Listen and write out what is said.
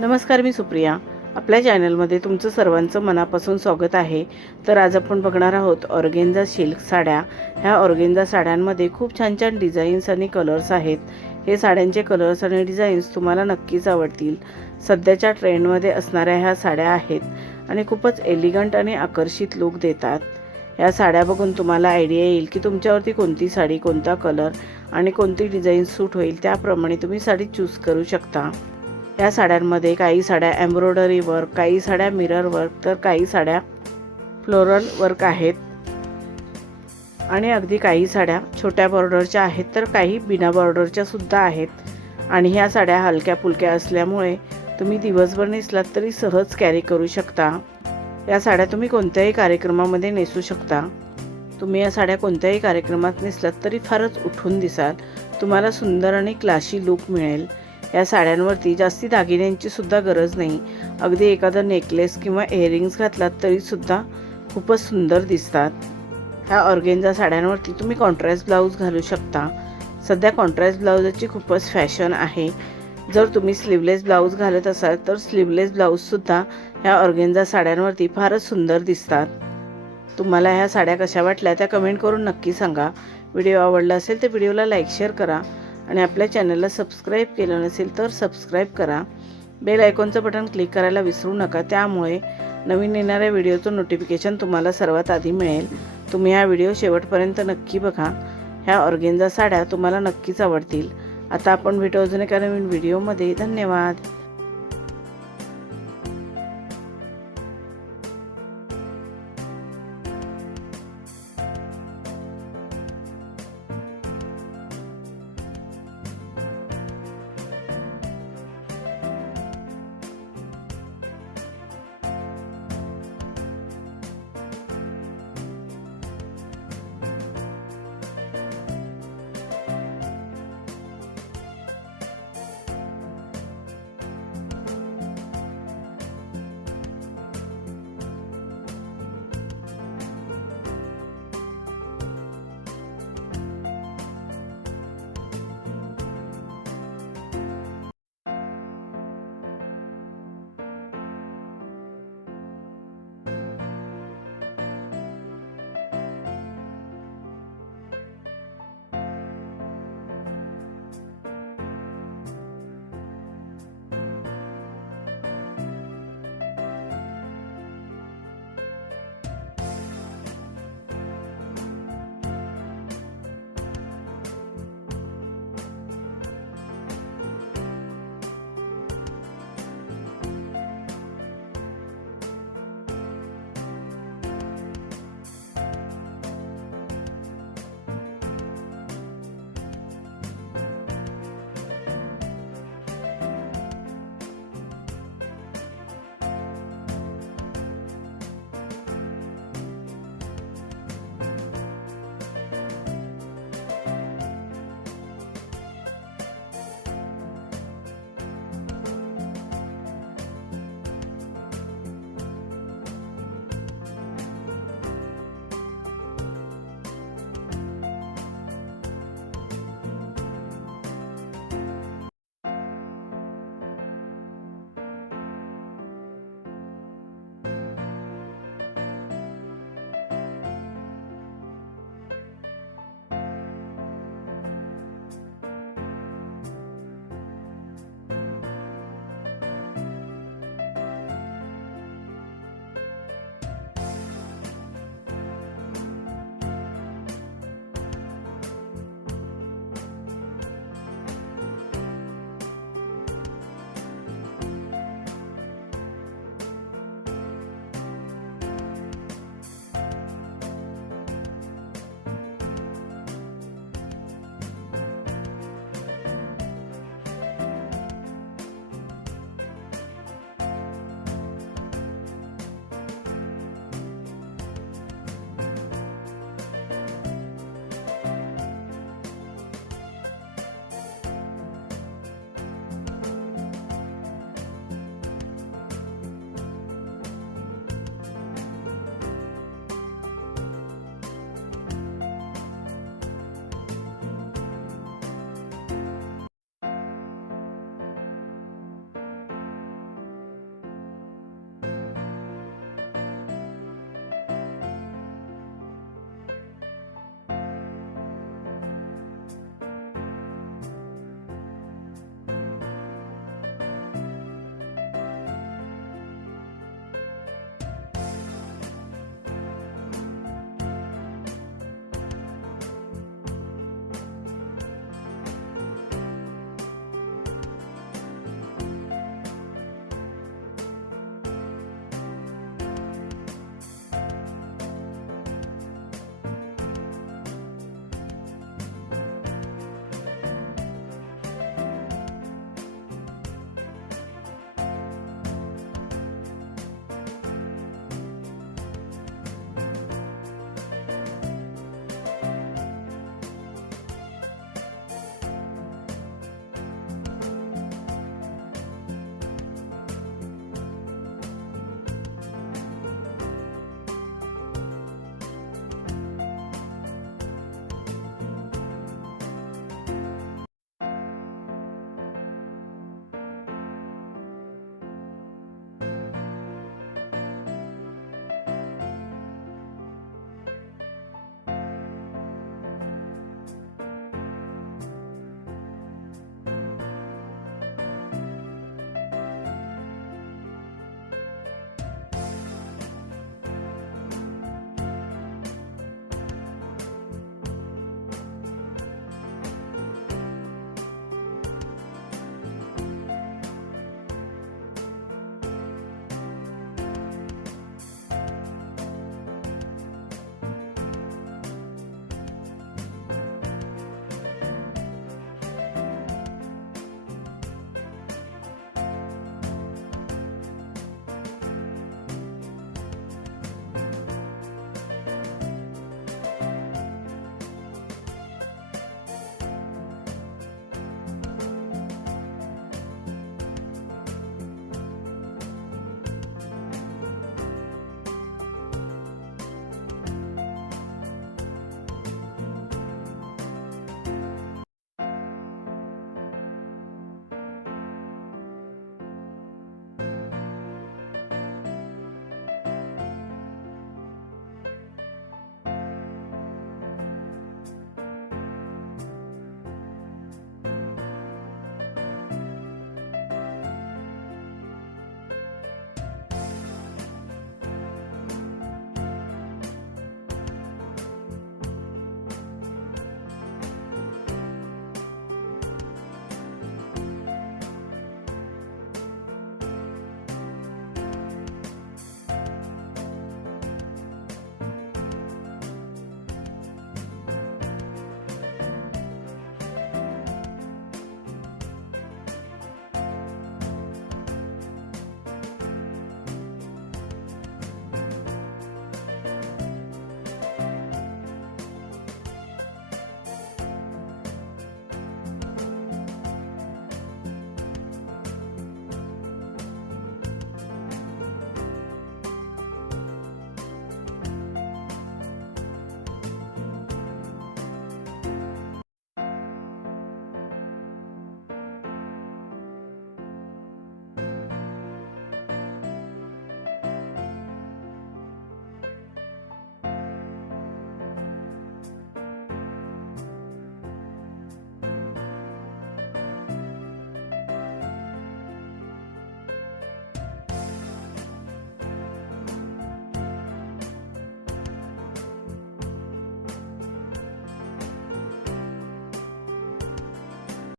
नमस्कार, मी सुप्रिया. आपल्या चॅनलमध्ये तुमचं सर्वांचं मनापासून स्वागत आहे. तर आज आपण बघणार आहोत ऑर्गेन्झा सिल्क साड्या. ह्या ऑर्गेन्झा साड्यांमध्ये खूप छान छान डिझाईन्स आणि कलर्स आहेत. हे साड्यांचे कलर्स आणि डिझाईन्स तुम्हाला नक्कीच आवडतील. सध्याच्या ट्रेंडमध्ये असणाऱ्या ह्या साड्या आहेत आणि खूपच एलिगंट आणि आकर्षित लुक देतात. ह्या साड्या बघून तुम्हाला आयडिया येईल की तुमच्यावरती कोणती साडी, कोणता कलर आणि कोणती डिझाईन सूट होईल. त्याप्रमाणे तुम्ही साडी चूज करू शकता. या साड्यांमध्ये काही साड्या एम्ब्रॉयडरी वर्क, काही साड्या मिरर वर्क, तर काही साड्या फ्लोरल वर्क आहेत आणि अगदी काही साड्या छोट्या बॉर्डरच्या आहेत, तर काही बिना बॉर्डरच्या सुद्धा आहेत. आणि ह्या साड्या हलक्या फुलक्या असल्यामुळे तुम्ही दिवसभर नेसलात तरी सहज कॅरी करू शकता. या साड्या तुम्ही कोणत्याही कार्यक्रमामध्ये नेसू शकता. तुम्ही या साड्या कोणत्याही कार्यक्रमात नेसलात तरी फारच उठून दिसाल. तुम्हाला सुंदर आणि क्लासी लुक मिळेल. या साड्यांवरती जास्ती दागिन्यांची सुद्धा गरज नाही. अगदी एखादा नेकलेस किंवा इयरिंग्स घातलात तरीसुद्धा खूपच सुंदर दिसतात. ह्या ऑर्गेन्झा साड्यांवरती तुम्ही कॉन्ट्रास्ट ब्लाऊज घालू शकता. सध्या कॉन्ट्रास्ट ब्लाऊजची खूपच फॅशन आहे. जर तुम्ही स्लीवलेस ब्लाऊज घालत असाल तर स्लीवलेस ब्लाऊजसुद्धा ह्या ऑर्गेन्झा साड्यांवरती फारच सुंदर दिसतात. तुम्हाला ह्या साड्या कशा वाटल्या त्या कमेंट करून नक्की सांगा. व्हिडिओ आवडला असेल तर व्हिडिओला लाईक, शेअर करा आणि आपल्या चॅनलला सबस्क्राईब केलं नसेल तर सबस्क्राईब करा. बेल आयकॉनचं बटन क्लिक करायला विसरू नका. त्यामुळे नवीन येणाऱ्या व्हिडिओचं नोटिफिकेशन तुम्हाला सर्वात आधी मिळेल. तुम्ही हा व्हिडिओ शेवटपर्यंत नक्की बघा. ह्या ऑर्गेन्झा साड्या तुम्हाला नक्कीच आवडतील. आता आपण भेटू अजून एका नवीन व्हिडिओमध्ये. धन्यवाद.